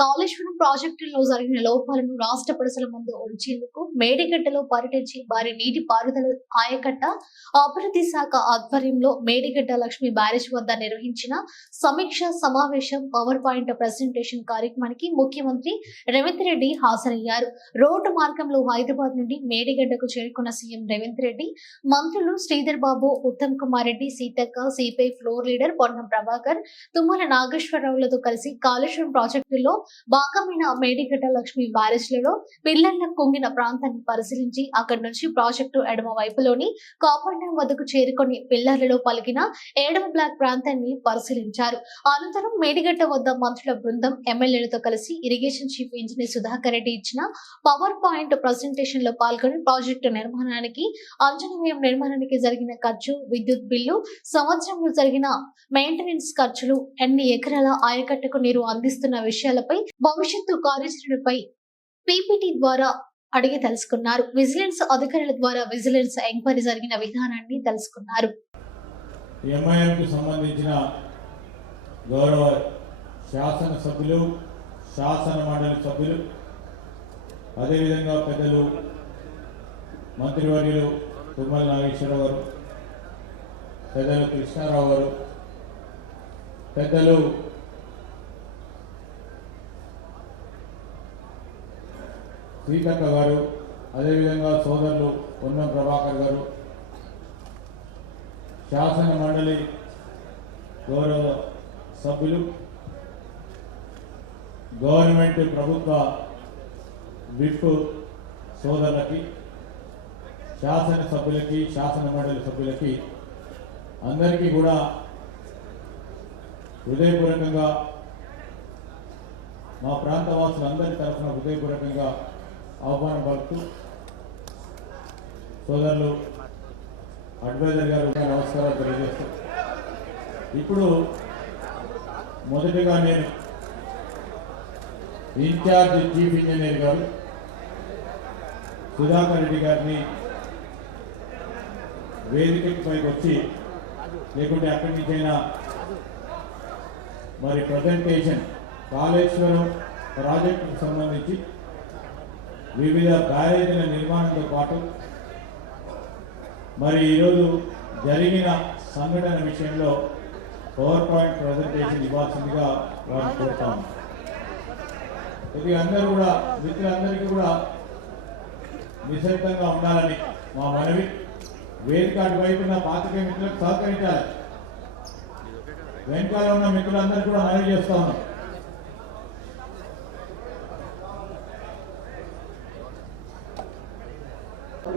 కాళేశ్వరం ప్రాజెక్టులో జరిగిన లోపాలను రాష్ట్ర ప్రజల ముందు ఉంచేందుకు మేడిగడ్డలో పర్యటించి భారీ నీటి పారుదల ఆయకట్ట అభివృద్ధి శాఖ ఆధ్వర్యంలో మేడిగడ్డ లక్ష్మీ బ్యారేజ్ వద్ద నిర్వహించిన సమీక్ష సమావేశం పవర్ పాయింట్ ప్రెజెంటేషన్ కార్యక్రమానికి ముఖ్యమంత్రి రేవంత్ రెడ్డి హాజరయ్యారు. రోడ్డు మార్గంలో హైదరాబాద్ నుండి మేడిగడ్డకు చేరుకున్న సీఎం రేవంత్ రెడ్డి మంత్రులు Sridhar Babu, Uttam Kumar Reddy, Seethakka, CPI floor leader Ponnam Prabhakar, Tummala నాగేశ్వరరావులతో కలిసి కాళేశ్వరం ప్రాజెక్టులో భాగమైన మేడిగడ్డ లక్ష్మీ బ్యారేజ్లలో పిల్లర్ల కుంగిన ప్రాంతాన్ని పరిశీలించి అక్కడి నుంచి ప్రాజెక్టు ఎడమ వైపులోని కాపర్ డ్యాం వద్దకు చేరుకొని పిల్లర్లలో పలికిన ఏడవ బ్లాక్ ప్రాంతాన్ని పరిశీలించారు. అనంతరం మేడిగడ్డ వద్ద మంత్రుల బృందం ఎమ్మెల్యేలతో కలిసి irrigation chief engineer Sudhakar Reddy ఇచ్చిన పవర్ పాయింట్ ప్రెజెంటేషన్ లో పాల్గొని ప్రాజెక్టు నిర్మాణానికి, అంచనా వ్యయం నిర్మాణానికి జరిగిన ఖర్చు, విద్యుత్ బిల్లు, సంవత్సరంలో జరిగిన మెయింటెనెన్స్ ఖర్చులు, ఎన్ని ఎకరాల ఆయకట్టుకు నీరు అందిస్తున్న విషయాలపై, భవిష్యత్తు కార్యాచరణపై పీపీటీ ద్వారా అడిగి తెలుసుకున్నారు. విజిలెన్స్ అధికారుల ద్వారా విజిలెన్స్ ఎంక్వైరీ జరిగిన విధానాన్ని తెలుసుకున్నారు. ఎంఐఎంకు సంబంధించిన గౌరవ శాసన సభ్యులు, శాసన మండలి సభ్యులు, అదేవిధంగా పెద్దలు మంత్రివర్యులు తుమ్మల నాగేశ్వరరావు గారు, పెద్దలు కృష్ణారావు గారు, పెద్దలు సీతక్క గారు, అదేవిధంగా సోదరులు పొన్నం ప్రభాకర్ గారు, శాసన మండలి గౌరవ సభ్యులు, గవర్నమెంట్ ప్రభుత్వ విప్ సోదరులకి, శాసన సభ్యులకి, శాసన మండలి సభ్యులకి అందరికీ కూడా హృదయపూర్వకంగా మా ప్రాంతవాసులందరి తరఫున హృదయపూర్వకంగా ఆహ్వానం పలుకుతూ సోదరులు అడ్వైజర్ గారు నమస్కారాలు తెలియజేస్తూ, ఇప్పుడు మొదటిగా నేను ఇన్ఛార్జ్ చీఫ్ ఇంజనీర్ గారు సుధాకర్ రెడ్డి గారిని వేదిక పైకి వచ్చి, లేకుంటే అక్కడి నుంచైనా మరి ప్రజెంటేషన్ కాళేశ్వరం ప్రాజెక్టుకు సంబంధించి వివిధ బ్యారేజీల నిర్మాణంతో పాటు మరి ఈరోజు జరిగిన సంఘటన విషయంలో పవర్ పాయింట్ ప్రజెంటేషన్ ఇవ్వాల్సిందిగా వారిని కోరుతాము. ఇది అందరూ కూడా మిత్రులందరికీ కూడా నిశ్శబ్దంగా ఉండాలని మా మనవి. వేదిక వైపు ఉన్న పాత్రికేయ మిత్రులకు సహకరించాలి. వెనకాల ఉన్న మిత్రులందరూ కూడా మనవి చేస్తా ఉన్నాం.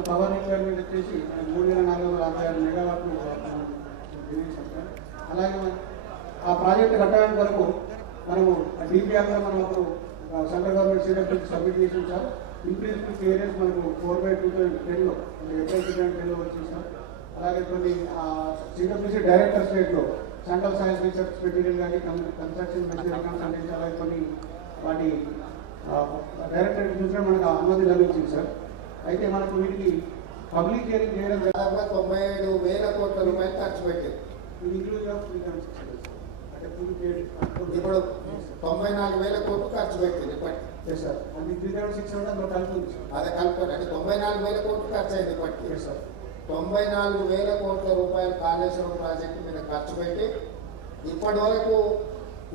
పవర్ రిక్వైర్మెంట్ వచ్చేసి 3456 మెగావాట్లు. అలాగే ఆ ప్రాజెక్ట్ కట్టడానికి వరకు మనము డిపిఆర్ మనం అప్పుడు సెంట్రల్ గవర్నమెంట్ సీడబ్ల్యూకి సబ్మిట్ చేసి సార్. ఇంక్రీజ్ క్లియరెన్స్ మనకు 4/2010లో ఏప్రిల్ 2010లో వచ్చింది సార్. అలాగే కొన్ని సీడబ్ల్యూసీ డైరెక్టర్ స్టేట్లో సెంట్రల్ సైన్స్ రీసెర్చ్ మెటీరియల్ కానీ, కన్స్ట్రక్షన్ మెటీరియల్ కన్సల్టెన్సీ, అలాగే కొన్ని వాటి డైరెక్టరేట్ నుంచి మనకు అనుమతి లభించింది సార్. అయితే మనకు వీటికి పబ్లిక్ హియరింగ్ చేయడం దాదాపుగా 97,000 కోట్ల రూపాయలు ఖర్చు పెట్టారు. ఇది ఇంక్లూడ్ అంటే ఇప్పుడు 94,000 కోట్లు ఖర్చు పెట్టింది ఇప్పటికి సార్. అది 3,600 కలుపుతుంది సార్. అదే కలుపుకొని అంటే 94,000 కోట్లు ఖర్చు అయింది ఇప్పటికి సార్. 94,000 కోట్ల రూపాయలు కాళేశ్వరం ప్రాజెక్టు మీద ఖర్చు పెట్టి ఇప్పటి వరకు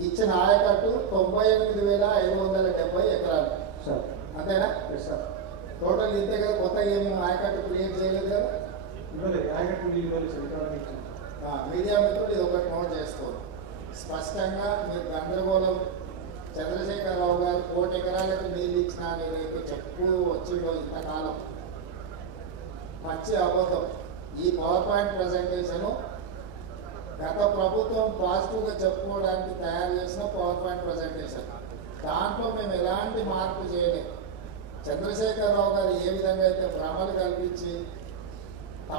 ఇచ్చిన ఆయకట్టు 98,570 ఎకరాలు సార్. అంతేనా సార్. టోటల్ ఇంతే కదా, కొత్తగా ఏమి ఆయకట్టు క్రియేట్ చేయలేదు కదా. ఇవ్వలేదు, ఆయకట్టు ఇవ్వలేదు సార్. మీడియా మిత్రులు ఇది ఒకటి నోట్ చేసుకోవాలి. స్పష్టంగా మీరు గందరగోళం, చంద్రశేఖరరావు గారు 1 కోటి ఎకరాలకు నీళ్ళు ఇచ్చినా నేనైతే చెప్పు వచ్చిండో ఇంతకాలం పచ్చి అబద్ధం. ఈ పవర్ పాయింట్ ప్రజెంటేషను గత ప్రభుత్వం పాజిటివ్గా చెప్పుకోవడానికి తయారు చేసిన పవర్ పాయింట్ ప్రజెంటేషన్. దాంట్లో మేము ఎలాంటి మార్పు చేయలేదు. చంద్రశేఖరరావు గారు ఏ విధంగా అయితే భ్రమలు కల్పించి